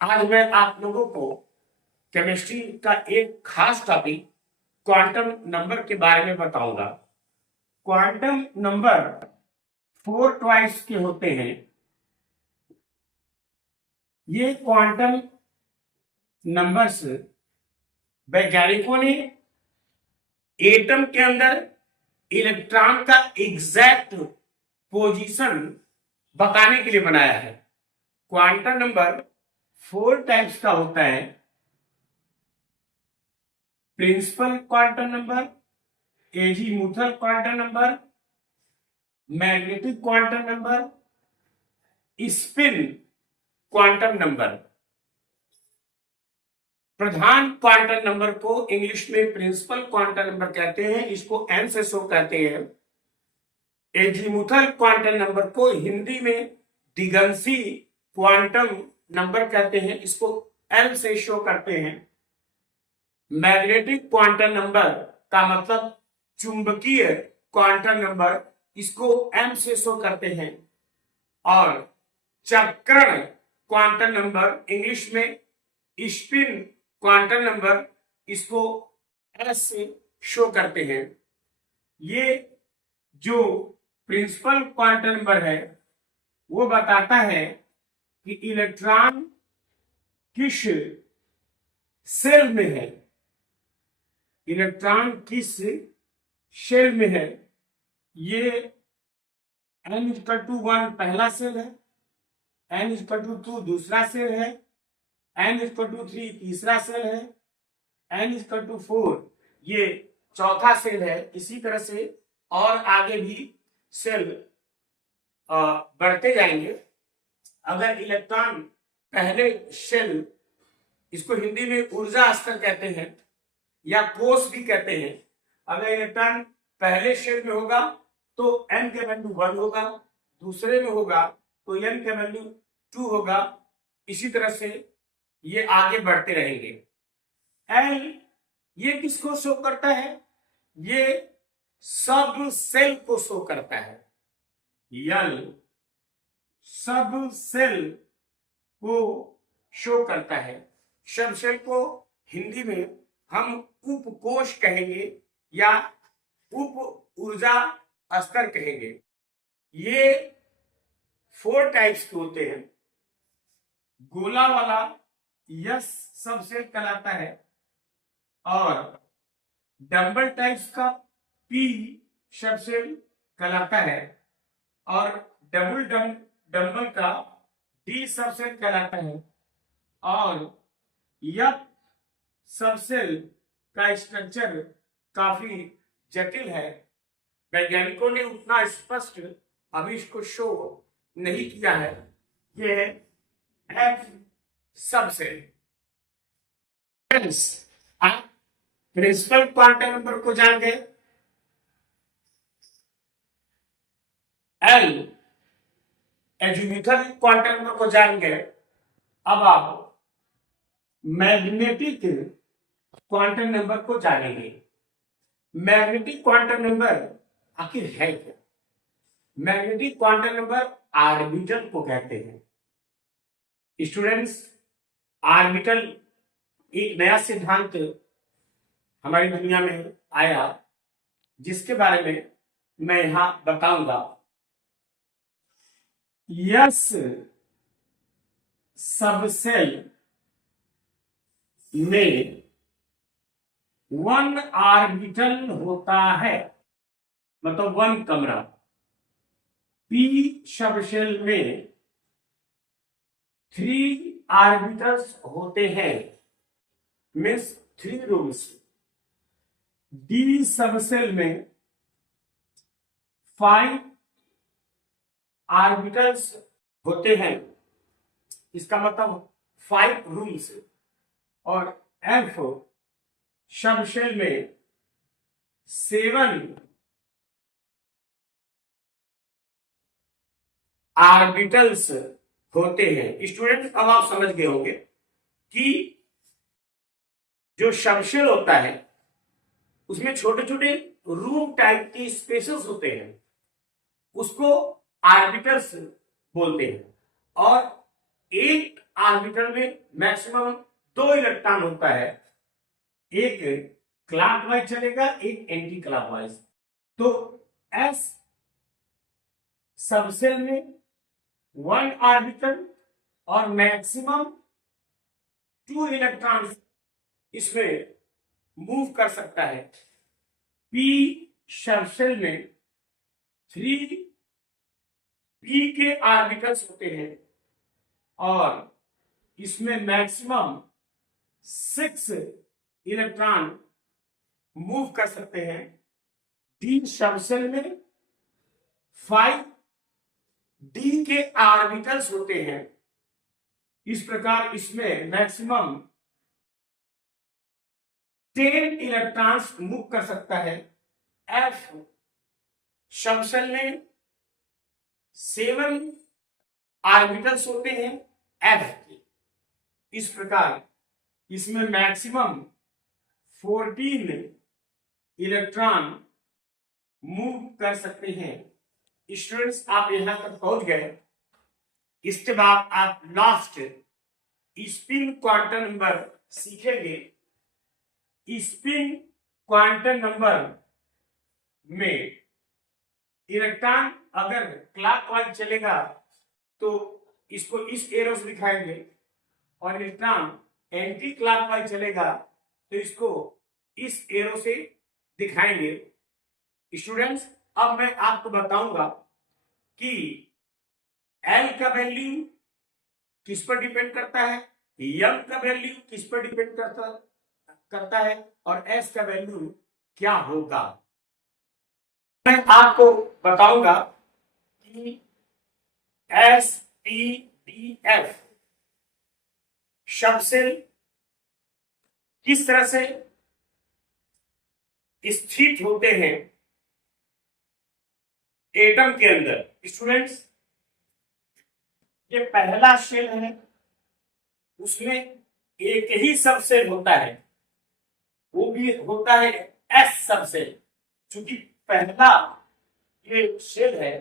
आज मैं आप लोगों को केमिस्ट्री का एक खास टॉपिक क्वांटम नंबर के बारे में बताऊंगा। क्वांटम नंबर 4 ट्वाइस के होते हैं। ये क्वांटम नंबर्स वैज्ञानिकों ने एटम के अंदर इलेक्ट्रॉन का एग्जैक्ट पोजीशन बताने के लिए बनाया है। क्वांटम नंबर 4 टाइप्स का होता है। Principal quantum number, azimuthal quantum number, magnetic quantum number, spin quantum number. प्रधान क्वांटम नंबर को इंग्लिश में प्रिंसिपल क्वांटम नंबर कहते हैं, इसको एन से शो कहते हैं। एजीमुथल क्वांटम नंबर को हिंदी में दिगंशी क्वांटम नंबर कहते हैं, इसको एल से शो करते हैं। मैग्नेटिक क्वांटम नंबर का मतलब चुंबकीय क्वांटम नंबर, इसको एम से शो करते हैं। और चक्रण क्वांटम नंबर इंग्लिश में स्पिन क्वांटम नंबर, इसको एस से शो करते हैं। ये जो प्रिंसिपल क्वांटम नंबर है वो बताता है कि इलेक्ट्रॉन किस सेल में है, इलेक्ट्रॉन किस शेल में है। ये n=1 पहला सेल है, n=2 दूसरा सेल है, n=3 तीसरा सेल है, n=4 ये चौथा सेल है। इसी तरह से और आगे भी सेल बढ़ते जाएंगे। अगर इलेक्ट्रॉन पहले शेल, इसको हिंदी में ऊर्जा स्तर कहते हैं या कोष भी कहते हैं, अगर इलेक्ट्रॉन पहले शेल में होगा तो n के वैल्यू 1 होगा, दूसरे में होगा तो n के वैल्यू 2 होगा। इसी तरह से ये आगे बढ़ते रहेंगे। एल ये किसको शो करता है? ये सब सेल को शो करता है। यल सब सेल को शो करता है। सब सेल को हिंदी में हम उपकोष कहेंगे या उप ऊर्जा स्तर कहेंगे। ये 4 टाइप्स के होते हैं। गोला वाला यस सब सेल कहलाता है, और डबल टाइप्स का पी सब सेल कहलाता है, और डबल डबल का डी सब सेल कहलाता है, और यफ सब सेल का स्ट्रक्चर काफी जटिल है। वैज्ञानिकों ने उतना स्पष्ट अभी इसको शो नहीं किया है। ये है एफ सब सेल। आप प्रिंसिपल क्वांटम नंबर को जान गए, एल एजीमुथल क्वांटम नंबर को जान गए। अब आप मैग्नेटिक क्वांटम नंबर को जानेंगे। मैग्नेटिक क्वांटम नंबर आखिर है क्या? मैग्नेटिक क्वांटम नंबर ऑर्बिटल को कहते हैं। स्टूडेंट्स, ऑर्बिटल एक नया सिद्धांत हमारी दुनिया में आया, जिसके बारे में मैं यहां बताऊंगा। यस सबसेल में 1 ऑर्बिटल होता है, मतलब 1 कमरा। पी सबसेल में 3 ऑर्बिटल्स होते हैं, मीन्स 3 रूम्स। डी सबसेल में 5 ऑर्बिटल्स होते हैं, इसका मतलब 5 रूम्स। और एफ सबसेल में 7 ऑर्बिटल्स होते हैं। स्टूडेंट, अब आप समझ गए होंगे कि जो सबसेल होता है उसमें छोटे छोटे रूम टाइप की स्पेसेस होते हैं, उसको ऑर्बिटल्स बोलते हैं। और एक ऑर्बिटल में मैक्सिमम 2 इलेक्ट्रॉन होता है, एक क्लॉकवाइज चलेगा, एक एंटी क्लॉकवाइज। तो एस सबसेल में 1 ऑर्बिटल और मैक्सिमम 2 इलेक्ट्रॉन इसमें मूव कर सकता है। पी सबसेल में 3 पी के ऑर्बिटल्स होते हैं और इसमें मैक्सिमम 6 इलेक्ट्रॉन मूव कर सकते हैं। डी सबसेल में 5 डी के ऑर्बिटल्स होते हैं। इस प्रकार इसमें मैक्सिमम 10 इलेक्ट्रॉन्स मूव कर सकता है। एफ सबसेल में 7 ऑर्बिटल्स होते हैं एफ के। इस प्रकार इसमें मैक्सिमम 14 इलेक्ट्रॉन मूव कर सकते हैं। स्टूडेंट्स, आप यहां तक पहुंच गए। इसके बाद आप लास्ट स्पिन क्वांटम नंबर सीखेंगे। स्पिन क्वांटम नंबर में इलेक्ट्रॉन अगर क्लॉकवाइज चलेगा तो इसको इस एरो से दिखाएंगे और इलेक्ट्रॉन एंटी क्लॉकवाइज चलेगा तो इसको इस एरो से दिखाएंगे। स्टूडेंट्स, अब मैं आपको बताऊंगा कि एल का वैल्यू किस पर डिपेंड करता है, एम का वैल्यू किस पर डिपेंड करता है और एस का वैल्यू क्या होगा। मैं आपको बताऊंगा कि S T D F subshell किस तरह से स्थित होते हैं एटम के अंदर। स्टूडेंट्स, ये पहला शेल है, उसमें एक ही सबसेल होता है, वो भी होता है एस सबसेल। क्योंकि पहला ये शेल है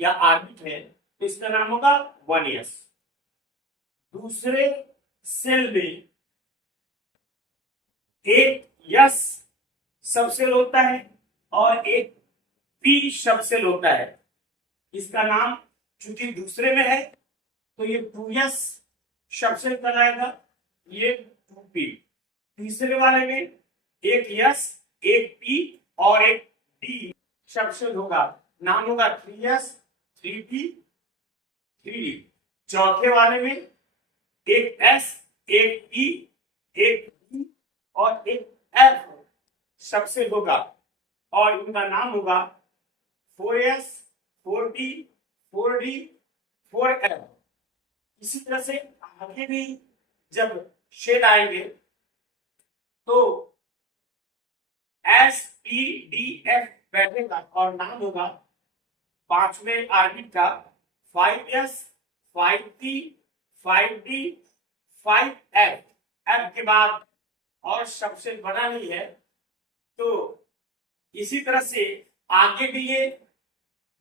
या ऑर्बिट है तो इसका नाम होगा 1s। दूसरे सेल में एक यस सबसेल होता है और एक पी सबसेल होता है। इसका नाम चूंकि दूसरे में है तो ये 2s सबसेल कहलाएगा, ये 2p। तीसरे वाले में एक यस, एक पी और एक डी सबसेल होगा, नाम होगा 3s, 3p, 3d। चौथे वाले में एक s, एक e, एक d और एक f सबसेल होगा और इनका नाम होगा 4s, 4p, 4d, 4f। इसी तरह से आगे भी जब शेल आएंगे तो एस पी डी एफ बैठेगा और नाम होगा पांचवें ऑर्बिट का 5s, 5p, 5d, 5f। f के बाद और सबसे बड़ा नहीं है तो इसी तरह से आगे भी ये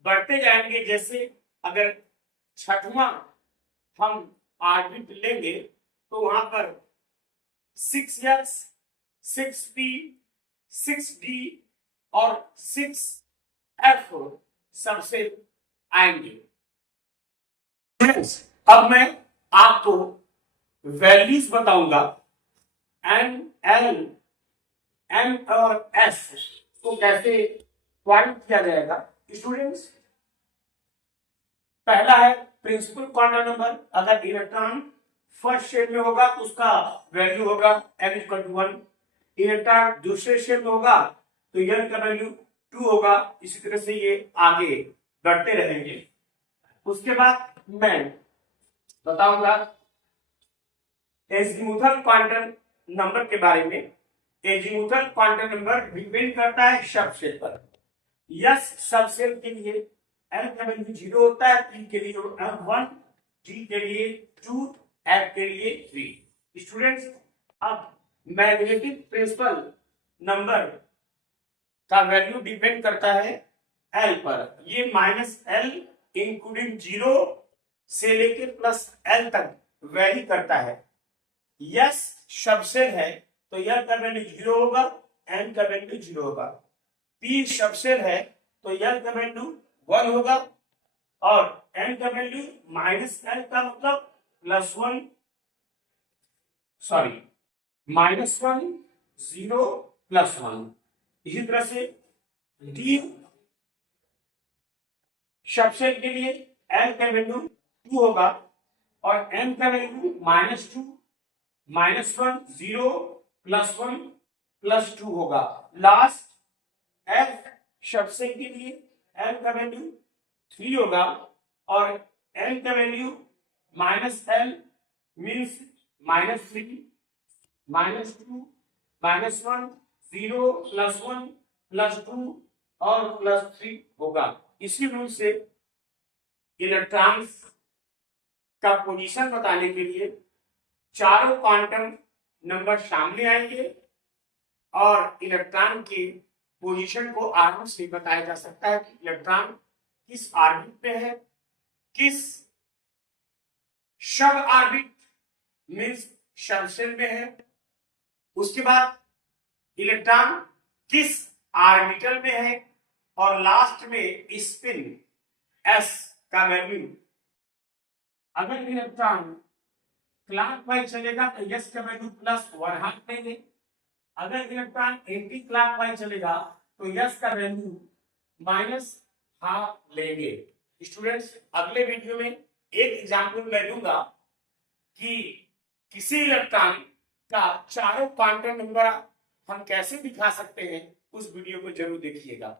बढ़ते जाएंगे। जैसे अगर छठवां हम ऑर्बिट लेंगे तो वहां पर 6s, 6p, 6d और 6f सबसे आएंगे। अब मैं आपको वैल्यूज बताऊंगा एन, एल, एम और एस को कैसे फाइंड किया जाएगा। स्टूडेंट्स, पहला है प्रिंसिपल क्वांटम नंबर। अगर इलेक्ट्रॉन फर्स्ट शेल में होगा तो उसका वैल्यू होगा m=1। इलेक्ट्रॉन दूसरे शेल में होगा तो n का वैल्यू 2 होगा। इसी तरह से ये आगे बढ़ते रहेंगे। उसके बाद मैं बताऊंगा एजीमुथल क्वांटम नंबर के बारे में। एजीमुथल क्वांटम नंबर डिपेंड करता है सबसेल पर। यस सबसेल के लिए एल का वैल्यू 0 होता है, पी के लिए 1, डी के लिए 2, एफ के लिए 3। स्टूडेंट्स, अब मैग्नेटिक प्रिंसिपल नंबर का वैल्यू डिपेंड करता है एल पर। ये -L इंक्लूडिंग 0 से लेकर +L तक वैरी करता है। यस सबसेल है तो यल का वैल्यू 0 होगा, एन का वैल्यू 0 होगा। पी सबसेल है तो यल का वैल्यू 1 होगा और एन का वैल्यू माइनस एल का मतलब +1, सॉरी -1 0 +1। इसी तरह से डी सबसेट के लिए एल का वैल्यू 2 होगा और एन का वैल्यू -2 -1 0 +1 +2 होगा। लास्ट एफ सबसेट के लिए एल का वैल्यू 3 होगा और एन का वैल्यू -l मीन्स -3 -2 -1 0 +1 +2 और +3 होगा। इसी रूल से इलेक्ट्रॉन्स का पोजीशन बताने के लिए चारों क्वांटम नंबर सामने आएंगे और इलेक्ट्रॉन के पोजीशन को आराम से बताया जा सकता है कि इलेक्ट्रॉन किस ऑर्बिट पे है, किस सब ऑर्बिट मीन्स सबसेल में है, उसके बाद इलेक्ट्रॉन किस ऑर्बिटल में है और लास्ट में स्पिन s का वैल्यू। अगर इलेक्ट्रॉन क्लॉकवाइज चलेगा तो s का वैल्यू +1/2 देंगे। अगर इलेक्ट्रॉन एंटी क्लॉकवाइज चलेगा तो s का वैल्यू -12 लेंगे। स्टूडेंट्स अगले वीडियो में एक एग्जांपल मैं दूंगा कि किसी इलेक्ट्रॉन का चारों क्वांटम नंबर हम कैसे दिखा सकते हैं, उस वीडियो को जरूर देखिएगा।